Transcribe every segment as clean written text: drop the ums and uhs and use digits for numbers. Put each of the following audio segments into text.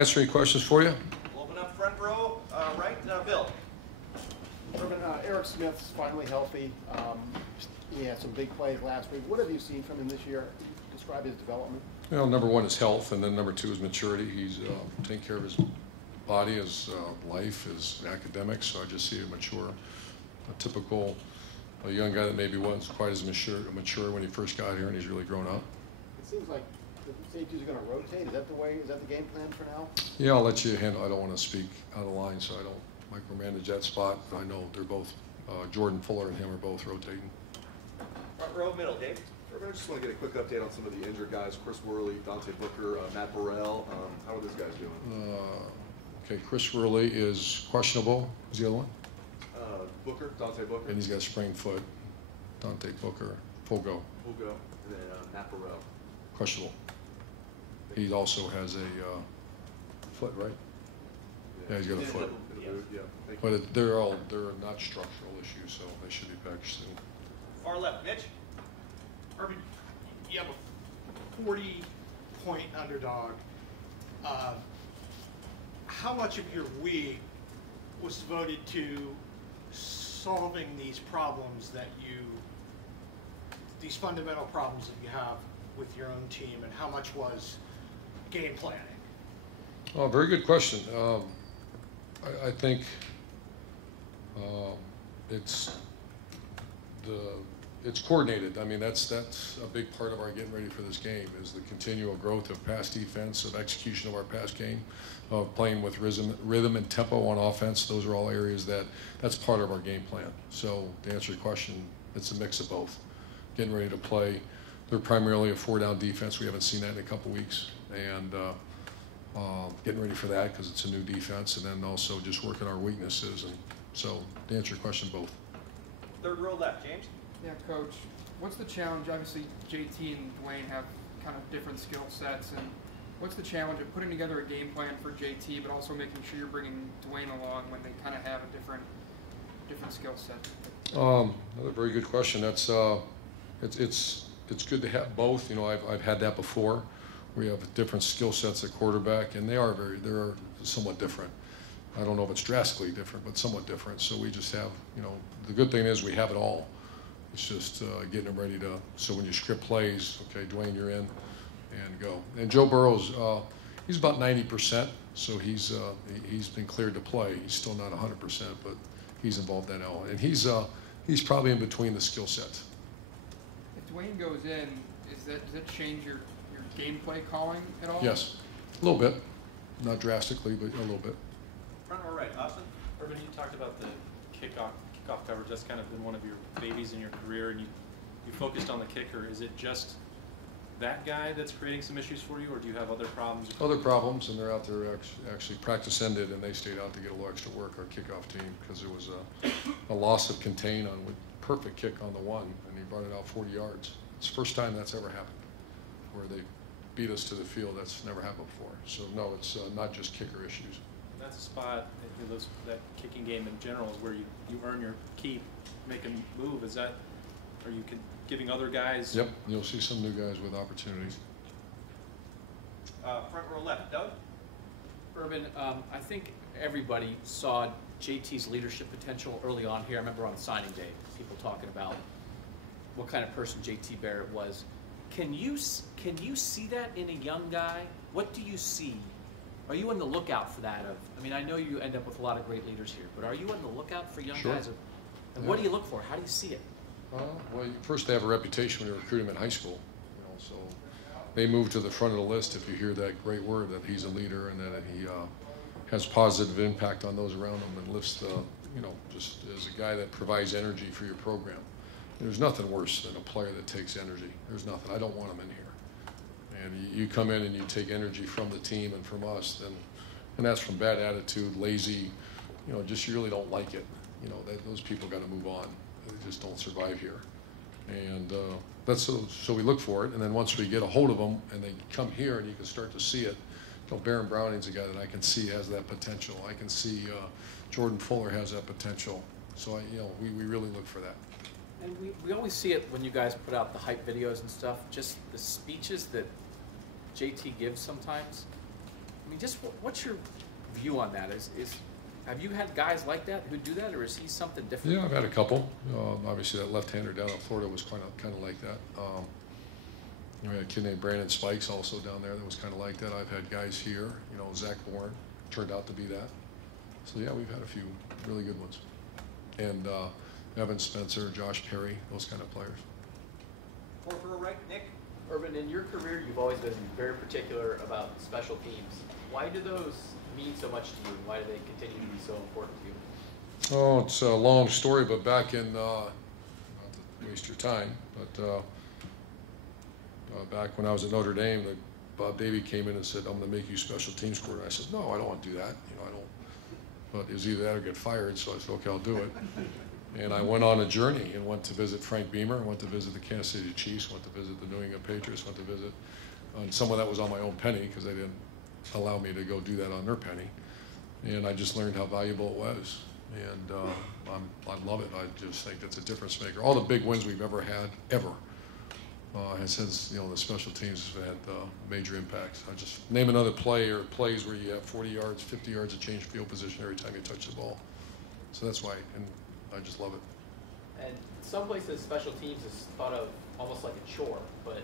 Answer any questions for you? We'll open up front row, right, Bill. Urban, Eric Smith's finally healthy. He had some big plays last week. What have you seen from him this year? Describe his development. Well, number one is health, and then number two is maturity. He's taking care of his body, his life, his academics. So I just see a mature, a typical young guy that maybe wasn't quite as mature when he first got here, and he's really grown up. It seems like the safeties are going to rotate. Is that the way? Is that the game plan for now? Yeah, I'll let you handle. I don't want to speak out of line, so I don't micromanage that spot. I know they're both, Jordan Fuller and him are both rotating. Front row, middle, Dave. I just want to get a quick update on some of the injured guys: Chris Worley, Dante Booker, Matt Burrell. How are those guys doing? Okay, Chris Worley is questionable. Who's the other one? Booker, Dante Booker. And he's got a sprained foot. Dante Booker, full go. Full go. And then Matt Burrell. Questionable. He also has a foot, right? Yeah, he's got a foot. Yeah. But they're not structural issues, so they should be back soon. Far left, Mitch. Urban, you have a 40-point underdog. How much of your week was devoted to solving these problems these fundamental problems that you have with your own team, and how much was game planning? Oh, very good question. I think it's coordinated. I mean, that's a big part of our getting ready for this game is the continual growth of pass defense, of execution of our pass game, of playing with rhythm and tempo on offense. Those are all areas that's part of our game plan. So to answer your question, it's a mix of both. Getting ready to play. They're primarily a four-down defense. We haven't seen that in a couple weeks, and getting ready for that because it's a new defense, and then also just working our weaknesses. And so to answer your question, both. Third row left, James. Yeah, Coach, what's the challenge? Obviously, JT and Dwayne have kind of different skill sets, and what's the challenge of putting together a game plan for JT, but also making sure you're bringing Dwayne along when they kind of have a different skill set? Another very good question. That's it's good to have both. You know, I've had that before. We have different skill sets at quarterback, and they're somewhat different. I don't know if it's drastically different, but somewhat different. So we just have, you know, the good thing is we have it all. It's just getting them ready to, so when you script plays, okay, Dwayne, you're in, and go. And Joe Burrow's, he's about 90%, so he's been cleared to play. He's still not 100%, but he's involved in that all. And he's probably in between the skill sets. If Dwayne goes in, does that change your gameplay calling at all? Yes, a little bit. Not drastically, but a little bit. Front or right, Austin? Urban, you talked about the kickoff coverage. That's kind of been one of your babies in your career, and you focused on the kicker. Is it just that guy that's creating some issues for you, or do you have other problems? Other problems, and they're out there actually practice ended, and they stayed out to get a little extra work, our kickoff team, because there was a loss of contain on with perfect kick on the one, and he brought it out 40 yards. It's the first time that's ever happened, where they beat us to the field. That's never happened before. So no, it's not just kicker issues. That's a spot, that kicking game in general is where you earn your keep, make a move. Are you giving other guys? Yep, you'll see some new guys with opportunities. Front row left, Doug. Urban, I think everybody saw JT's leadership potential early on here. I remember on signing day, people talking about what kind of person JT Barrett was. Can you see that in a young guy? What do you see? Are you on the lookout for that? I mean, I know you end up with a lot of great leaders here, but are you on the lookout for young guys? And what do you look for? How do you see it? Well, first they have a reputation when you recruit him in high school. You know, so they move to the front of the list if you hear that great word that he's a leader and that he has positive impact on those around him and lifts the, you know, just as a guy that provides energy for your program. There's nothing worse than a player that takes energy. There's nothing. I don't want him in here. And you come in and you take energy from the team and from us, and that's from bad attitude, lazy, you know, just you really don't like it. You know, those people got to move on. They just don't survive here. And that's so we look for it. And then once we get a hold of them and they come here and you can start to see it, you know, Baron Browning's a guy that I can see has that potential. I can see Jordan Fuller has that potential. So we really look for that. And we always see it when you guys put out the hype videos and stuff, just the speeches that JT gives sometimes. I mean, just what's your view on that? Have you had guys like that who do that, or is he something different? Yeah, I've had a couple. Obviously, that left-hander down in Florida was kind of like that. We had a kid named Brandon Spikes also down there that was kind of like that. I've had guys here, Zach Bourne turned out to be that. So yeah, we've had a few really good ones. And Evan Spencer, Josh Perry, those kind of players. Fourth row right, Nick. Urban, in your career, you've always been very particular about special teams. Why do those mean so much to you, and why do they continue to be so important to you? Oh, it's a long story, but back in, not to waste your time, but back when I was at Notre Dame, Bob Davie came in and said, I'm going to make you special teams coordinator. I said, no, I don't want to do that. I don't. But it was either that or get fired, so I said, okay, I'll do it. And I went on a journey and went to visit Frank Beamer, went to visit the Kansas City Chiefs, went to visit the New England Patriots, went to visit someone that was on my own penny because they didn't allow me to go do that on their penny. And I just learned how valuable it was. And I love it. I just think it's a difference maker. All the big wins we've ever had, and since the special teams have had major impacts. I just name another play or plays where you have 40 yards, 50 yards of change field position every time you touch the ball. So that's why, and I just love it. And some places, special teams is thought of almost like a chore, but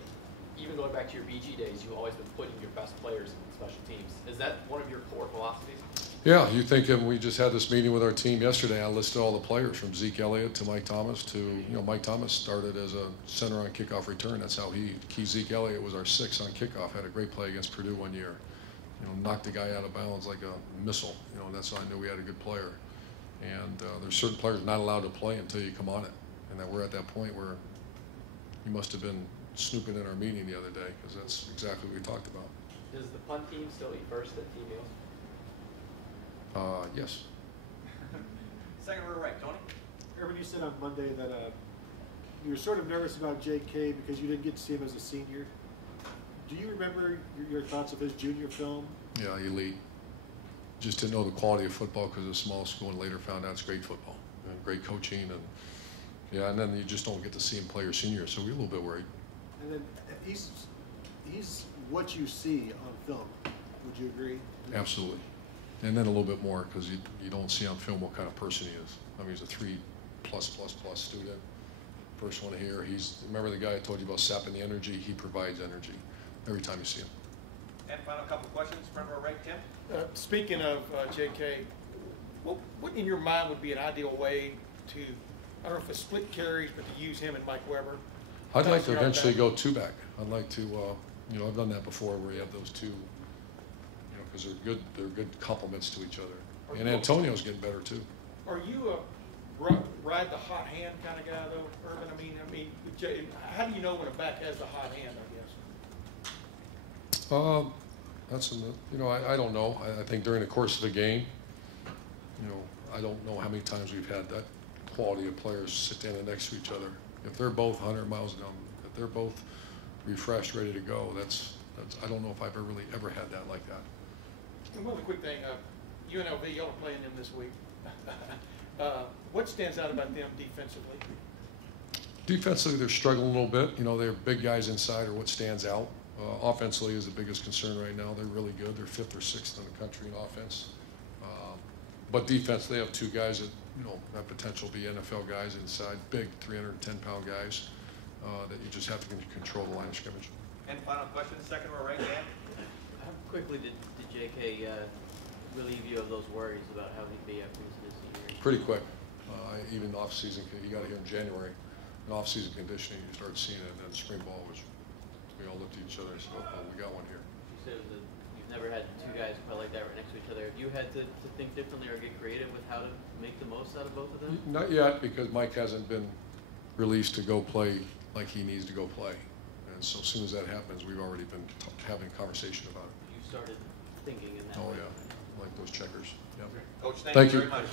even going back to your BG days, you've always been putting your best players in special teams. Is that one of your core philosophies? Yeah, you think we just had this meeting with our team yesterday. I listed all the players from Zeke Elliott to Mike Thomas to, Mike Thomas started as a center on kickoff return. That's how Zeke Elliott was our 6 on kickoff, had a great play against Purdue one year. Knocked the guy out of bounds like a missile. That's how I knew we had a good player. And there's certain players not allowed to play until you come on it. And that we're at that point where you must have been snooping in our meeting the other day, because that's exactly what we talked about. Does the punt team still eat first at team meals? Yes. Second row right, Tony. Urban, you said on Monday that you were sort of nervous about J.K. because you didn't get to see him as a senior. Do you remember your thoughts of his junior film? Yeah, elite. Just didn't know the quality of football because of a small school, and later found out it's great football and great coaching, and then you just don't get to see him play your senior, so we're a little bit worried. And then he's what you see on film. Would you agree? Absolutely. And then a little bit more, because you don't see on film what kind of person he is. I mean, he's a 3+++ student. First one here, remember the guy I told you about sapping the energy? He provides energy every time you see him. And final couple questions, front row right, Tim. Speaking of J.K., what in your mind would be an ideal way to, I don't know if it's split carries, but to use him and Mike Weber? I'd like to eventually go 2-back. I'd like to, I've done that before where you have those two, because they're good complements to each other. And Antonio's getting better too. Are you a ride the hot hand kind of guy though, Urban? I mean, how do you know when a back has the hot hand, I guess? I don't know. I think during the course of the game, I don't know how many times we've had that quality of players sit standing next to each other. If they're both 100 miles an hour, if they're both refreshed, ready to go, that's I don't know if I've ever had that like that. And one other quick thing, UNLV, y'all are playing them this week. What stands out about them defensively? Defensively, they're struggling a little bit. They're big guys inside are what stands out. Offensively is the biggest concern right now. They're really good. They're 5th or 6th in the country in offense. But defense, they have 2 guys that have potential to be NFL guys inside, big 310-pound guys that you just have to control the line of scrimmage. And final question, second row right, Dan. How quickly did J.K. relieve you of those worries about how he'd be after his senior? Pretty quick. Even off-season, you got here in January. In off-season conditioning, you start seeing it, and then spring ball was, we all looked at each other and said, oh, we got one here. You said you've never had 2 guys quite like that right next to each other. Have you had to think differently or get creative with how to make the most out of both of them? Not yet, because Mike hasn't been released to go play like he needs to go play. And so as soon as that happens, we've already been having a conversation about it. You started thinking in that Oh, way. yeah, like those checkers. Yep. Coach, Thank you you. very much.